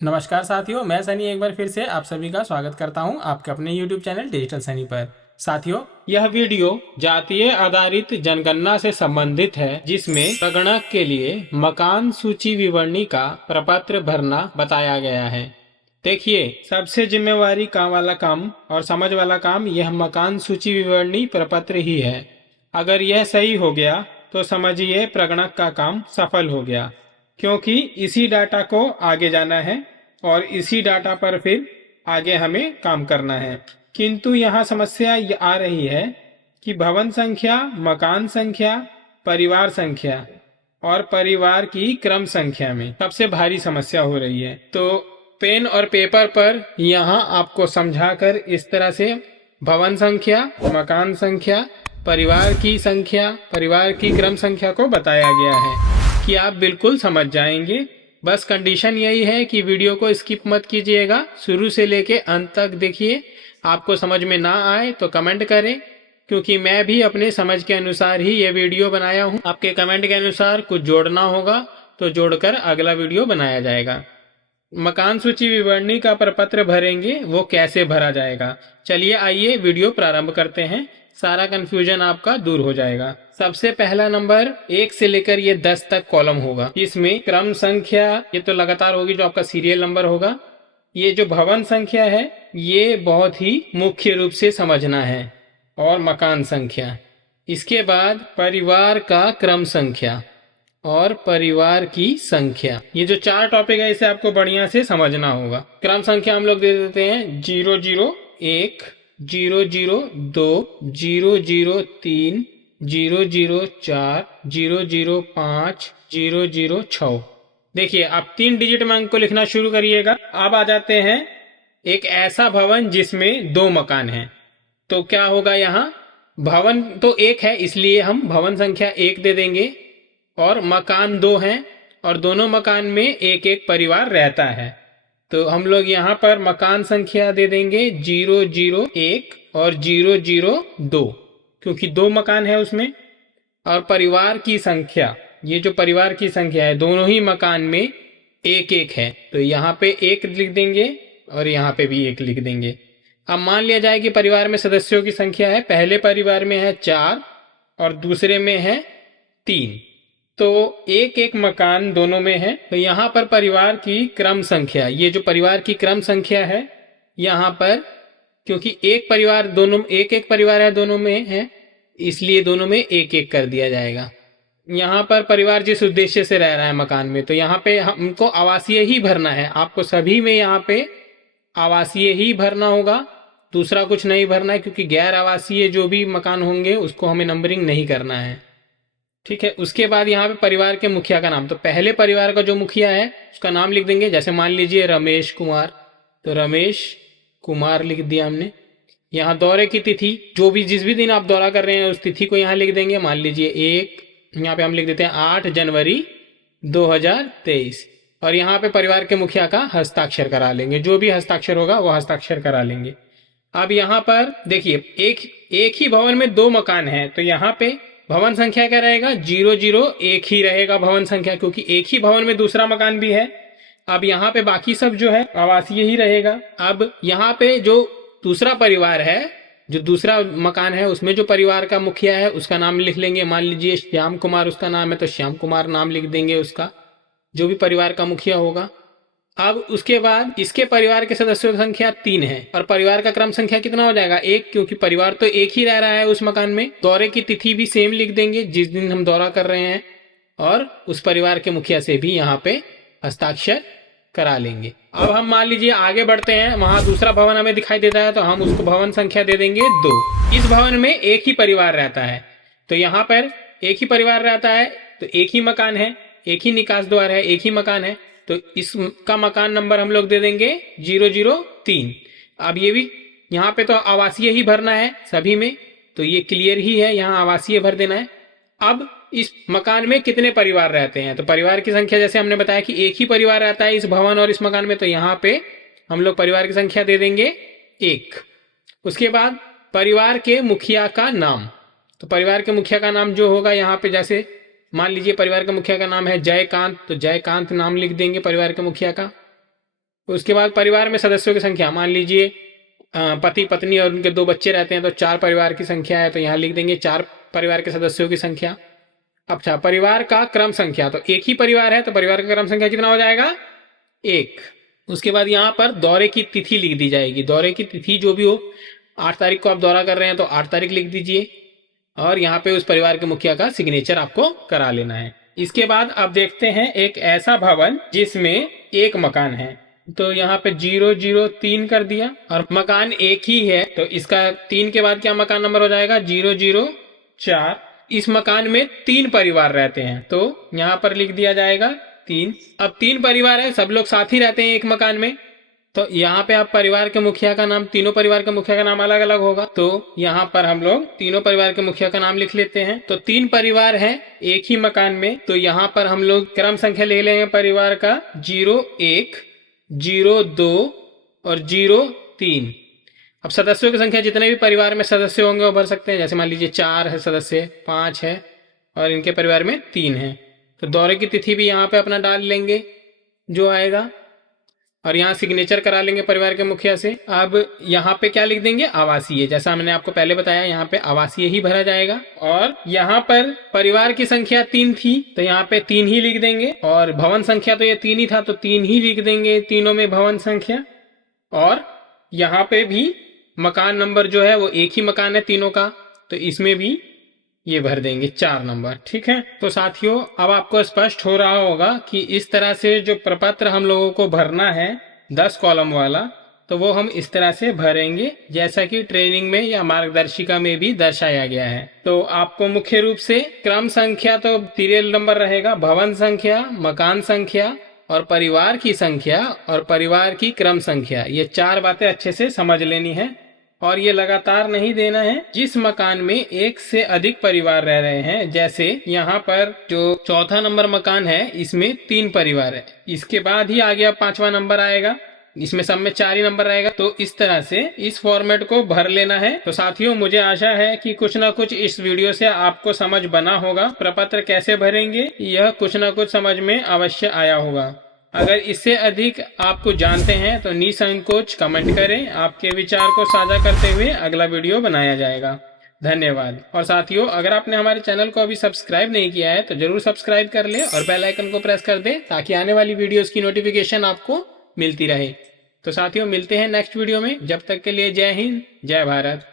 नमस्कार साथियों, मैं सनी एक बार फिर से आप सभी का स्वागत करता हूं आपके अपने YouTube चैनल डिजिटल सनी पर। साथियों, यह वीडियो जातीय आधारित जनगणना से संबंधित है, जिसमें प्रगणक के लिए मकान सूची विवरणी का प्रपत्र भरना बताया गया है। देखिए, सबसे जिम्मेवारी काम वाला काम और समझ वाला काम यह मकान सूची विवरणी प्रपत्र ही है। अगर यह सही हो गया तो समझिए प्रगणक का काम सफल हो गया, क्योंकि इसी डाटा को आगे जाना है और इसी डाटा पर फिर आगे हमें काम करना है। किंतु यहाँ समस्या ये आ रही है कि भवन संख्या, मकान संख्या, परिवार संख्या और परिवार की क्रम संख्या में सबसे भारी समस्या हो रही है। तो पेन और पेपर पर यहाँ आपको समझाकर इस तरह से भवन संख्या, मकान संख्या, परिवार की संख्या, परिवार की क्रम संख्या को बताया गया है कि आप बिल्कुल समझ जाएंगे। बस कंडीशन यही है कि वीडियो को स्किप मत कीजिएगा, शुरू से लेके अंत तक देखिए। आपको समझ में ना आए तो कमेंट करें, क्योंकि मैं भी अपने समझ के अनुसार ही ये वीडियो बनाया हूँ। आपके कमेंट के अनुसार कुछ जोड़ना होगा तो जोड़कर अगला वीडियो बनाया जाएगा। मकान सूची विवरणी का प्रपत्र भरेंगे, वो कैसे भरा जाएगा, चलिए आइए वीडियो प्रारंभ करते हैं। सारा कंफ्यूजन आपका दूर हो जाएगा। सबसे पहला नंबर 1 से लेकर ये 10 तक कॉलम होगा। इसमें क्रम संख्या ये तो लगातार होगी, जो आपका सीरियल नंबर होगा। ये जो भवन संख्या है ये बहुत ही मुख्य रूप से समझना है, और मकान संख्या। इसके बाद परिवार का क्रम संख्या और परिवार की संख्या। ये जो 4 टॉपिक है इसे आपको बढ़िया से समझना होगा। क्रम संख्या हम लोग दे देते हैं 001, 002, 003, 004, 005, 006। देखिए, आप 3 डिजिट में अंक को लिखना शुरू करिएगा। अब आ जाते हैं एक ऐसा भवन जिसमें 2 मकान हैं, तो क्या होगा यहाँ? भवन तो 1 है, इसलिए हम भवन संख्या 1 दे देंगे, और मकान 2 हैं और दोनों मकान में एक एक परिवार रहता है। तो हम लोग यहाँ पर मकान संख्या दे देंगे 001 और 002, क्योंकि 2 मकान है उसमें। और परिवार की संख्या, ये जो परिवार की संख्या है दोनों ही मकान में एक एक है, तो यहाँ पे 1 लिख देंगे और यहाँ पे भी 1 लिख देंगे। अब मान लिया जाए कि परिवार में सदस्यों की संख्या है, पहले परिवार में है 4 और दूसरे में है 3, तो एक एक मकान दोनों में है। तो यहाँ पर परिवार की क्रम संख्या, ये जो परिवार की क्रम संख्या है यहाँ पर, क्योंकि एक परिवार दोनों, एक एक परिवार है दोनों में है, इसलिए दोनों में एक एक कर दिया जाएगा। यहाँ पर परिवार जिस उद्देश्य से रह रहा है मकान में, तो यहाँ पे हमको आवासीय ही भरना है। आपको सभी में यहाँ पे आवासीय ही भरना होगा, दूसरा कुछ नहीं भरना है, क्योंकि गैर आवासीय जो भी मकान होंगे उसको हमें नंबरिंग नहीं करना है। ठीक है। उसके बाद यहाँ पे परिवार के मुखिया का नाम, तो पहले परिवार का जो मुखिया है उसका नाम लिख देंगे। जैसे मान लीजिए रमेश कुमार, तो रमेश कुमार लिख दिया हमने। यहाँ दौरे की तिथि, जो भी जिस भी दिन आप दौरा कर रहे हैं उस तिथि को यहाँ लिख देंगे। मान लीजिए यहाँ पे हम लिख देते हैं 8 जनवरी 2023, और यहाँ पे परिवार के मुखिया का हस्ताक्षर करा लेंगे। जो भी हस्ताक्षर होगा वो हस्ताक्षर करा लेंगे। अब यहाँ पर देखिए, एक ही भवन में 2 मकान हैं, तो यहाँ पे भवन संख्या क्या रहेगा? 001 ही रहेगा भवन संख्या, क्योंकि एक ही भवन में दूसरा मकान भी है। अब यहाँ पे बाकी सब जो है आवासीय ही रहेगा। अब यहाँ पे जो दूसरा परिवार है, जो दूसरा मकान है, उसमें जो परिवार का मुखिया है उसका नाम लिख लेंगे। मान लीजिए श्याम कुमार उसका नाम है, तो श्याम कुमार नाम लिख देंगे उसका, जो भी परिवार का मुखिया होगा। अब उसके बाद इसके परिवार के सदस्यों की संख्या 3 है, और परिवार का क्रम संख्या कितना हो जाएगा? 1, क्योंकि परिवार तो एक ही रह रहा है उस मकान में। दौरे की तिथि भी सेम लिख देंगे, जिस दिन हम दौरा कर रहे हैं, और उस परिवार के मुखिया से भी यहाँ पे हस्ताक्षर करा लेंगे। अब हम मान लीजिए आगे बढ़ते हैं, वहां दूसरा भवन हमें दिखाई देता है, तो हम उसको भवन संख्या दे देंगे 2। इस भवन में एक ही परिवार रहता है, तो यहाँ पर एक ही परिवार रहता है, तो एक ही मकान है, एक ही निकास द्वार है, एक ही मकान है, तो इसका मकान नंबर हम लोग दे देंगे 003। अब ये भी यहाँ पे तो आवासीय ही भरना है सभी में, तो ये क्लियर ही है, यहाँ आवासीय भर देना है। अब इस मकान में कितने परिवार रहते हैं, तो परिवार की संख्या जैसे हमने बताया कि एक ही परिवार रहता है इस भवन और इस मकान में, तो यहाँ पे हम लोग परिवार की संख्या दे देंगे 1। उसके बाद परिवार के मुखिया का नाम, तो परिवार के मुखिया का नाम जो होगा यहाँ पे, जैसे मान लीजिए परिवार के मुखिया का नाम है जयकांत, तो जयकांत नाम लिख देंगे परिवार के मुखिया का। उसके बाद परिवार में सदस्यों की संख्या, मान लीजिए पति पत्नी और उनके 2 बच्चे रहते हैं तो 4 परिवार की संख्या है, तो यहाँ लिख देंगे 4 परिवार के सदस्यों की संख्या। अच्छा, परिवार का क्रम संख्या, तो एक ही परिवार है तो परिवार का क्रम संख्या कितना हो जाएगा? 1। उसके बाद यहाँ पर दौरे की तिथि लिख दी जाएगी। दौरे की तिथि जो भी हो, 8 तारीख को आप दौरा कर रहे हैं तो 8 तारीख लिख दीजिए, और यहाँ पे उस परिवार के मुखिया का सिग्नेचर आपको करा लेना है। इसके बाद आप देखते हैं एक ऐसा भवन जिसमें एक मकान है, तो यहाँ पे 003 कर दिया, और मकान एक ही है तो इसका 3 के बाद क्या मकान नंबर हो जाएगा? 004। इस मकान में 3 परिवार रहते हैं तो यहाँ पर लिख दिया जाएगा 3। अब 3 परिवार है, सब लोग साथ ही रहते हैं एक मकान में, तो यहाँ पे आप परिवार के मुखिया का नाम, तीनों परिवार के मुखिया का नाम अलग अलग होगा, तो यहाँ पर हम लोग तीनों परिवार के मुखिया का नाम लिख लेते हैं। तो 3 परिवार हैं एक ही मकान में, तो यहाँ पर हम लोग क्रम संख्या ले लेंगे परिवार का 01, 02 और 03। अब सदस्यों की संख्या, जितने भी परिवार में सदस्य होंगे वो भर सकते हैं, जैसे मान लीजिए 4 है सदस्य, 5 है और इनके परिवार में 3 है, तो दौरे की तिथि भी यहाँ पे अपना डाल लेंगे जो आएगा, और यहाँ सिग्नेचर करा लेंगे परिवार के मुखिया से। अब यहाँ पे क्या लिख देंगे? आवासीय, जैसा मैंने आपको पहले बताया यहाँ पे आवासीय ही भरा जाएगा। और यहाँ पर परिवार की संख्या 3 थी तो यहाँ पे 3 ही लिख देंगे, और भवन संख्या तो ये 3 ही था तो 3 ही लिख देंगे, तीनों में भवन संख्या। और यहाँ पे भी मकान नंबर जो है वो एक ही मकान है तीनों का, तो इसमें भी ये भर देंगे 4 नंबर। ठीक है, तो साथियों अब आपको स्पष्ट हो रहा होगा कि इस तरह से जो प्रपत्र हम लोगों को भरना है 10 कॉलम वाला, तो वो हम इस तरह से भरेंगे जैसा कि ट्रेनिंग में या मार्गदर्शिका में भी दर्शाया गया है। तो आपको मुख्य रूप से क्रम संख्या तो सीरियल नंबर रहेगा, भवन संख्या, मकान संख्या और परिवार की संख्या और परिवार की क्रम संख्या, ये 4 बातें अच्छे से समझ लेनी है, और ये लगातार नहीं देना है। जिस मकान में एक से अधिक परिवार रह रहे हैं, जैसे यहाँ पर जो 4था नंबर मकान है इसमें 3 परिवार है, इसके बाद ही आगे अब 5वां नंबर आएगा, इसमें सब में 4 ही नंबर रहेगा, तो इस तरह से इस फॉर्मेट को भर लेना है। तो साथियों मुझे आशा है कि कुछ ना कुछ इस वीडियो से आपको समझ बना होगा, प्रपत्र कैसे भरेंगे यह कुछ ना कुछ समझ में अवश्य आया होगा। अगर इससे अधिक आपको जानते हैं तो निसंकोच कमेंट करें, आपके विचार को साझा करते हुए अगला वीडियो बनाया जाएगा। धन्यवाद। और साथियों अगर आपने हमारे चैनल को अभी सब्सक्राइब नहीं किया है तो जरूर सब्सक्राइब कर लें और बेल आइकन को प्रेस कर दें ताकि आने वाली वीडियोस की नोटिफिकेशन आपको मिलती रहे। तो साथियों मिलते हैं नेक्स्ट वीडियो में, जब तक के लिए जय हिंद, जय भारत।